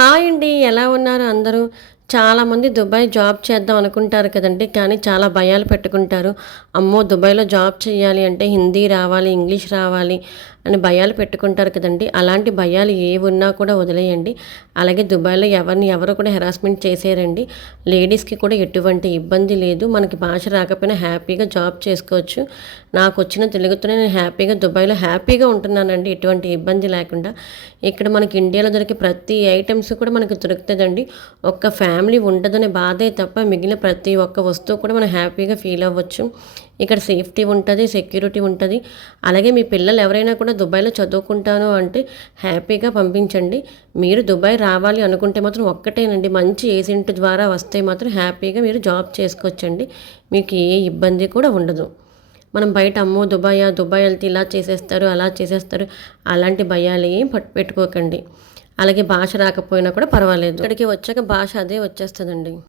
Hi అండి. ఎలా ఉన్నారు అందరూ? చాలామంది దుబాయ్ జాబ్ చేద్దాం అనుకుంటారు కదండీ! కానీ చాలా భయాలు పెట్టుకుంటారు. అమ్మో! దుబాయ్‌లో జాబ్ చేయాలి అంటే హిందీ రావాలి, ఇంగ్లీష్ రావాలి అని భయాలు పెట్టుకుంటారు కదండీ! అలాంటి భయాలు ఏవున్నా కూడా వదిలేయండి. అలాగే దుబాయ్‌లో ఎవరిని ఎవరు కూడా హెరాస్మెంట్ చేసేయరండి. లేడీస్‌కి కూడా ఎటువంటి ఇబ్బంది లేదు. మనకి భాష రాకపోయినా హ్యాపీగా జాబ్ చేసుకోవచ్చు. నాకొచ్చిన తెలుగుతోనే నేను హ్యాపీగా దుబాయ్‌లో హ్యాపీగా ఉంటున్నానండి. ఎటువంటి ఇబ్బంది లేకుండా. ఇక్కడ మనకి ఇండియాలో దొరికే ప్రతి ఐటెమ్స్ కూడా మనకు దొరుకుతదండి. ఒక్క ఫ్యామిలీ ఉండదనే బాధే తప్ప మిగిలిన ప్రతి ఒక్క వస్తువు కూడా మనం హ్యాపీగా ఫీల్ అవ్వచ్చు. ఇక్కడ సేఫ్టీ ఉంటది, సెక్యూరిటీ ఉంటది. అలాగే మీ పిల్లలు ఎవరైనా కూడా దుబాయ్‌లో చదువుకుంటాను అంటే హ్యాపీగా పంపించండి. మీరు దుబాయ్ రావాలి అనుకుంటే మాత్రం ఒక్కటేనండి, మంచి ఏజెంట్ ద్వారా వస్తే మాత్రం హ్యాపీగా మీరు జాబ్ చేసుకోవచ్చండి. మీకు ఏ ఇబ్బంది కూడా ఉండదు. మనం బయట అమ్మో దుబాయ్ వెళ్తే ఇలా చేసేస్తారు, అలా చేసేస్తారు, అలాంటి భయాలేం పెట్టుకోకండి. అలాగే భాష రాకపోయినా కూడా పర్వాలేదు. ఇక్కడికి వచ్చాక భాష అదే వచ్చేస్తదండి.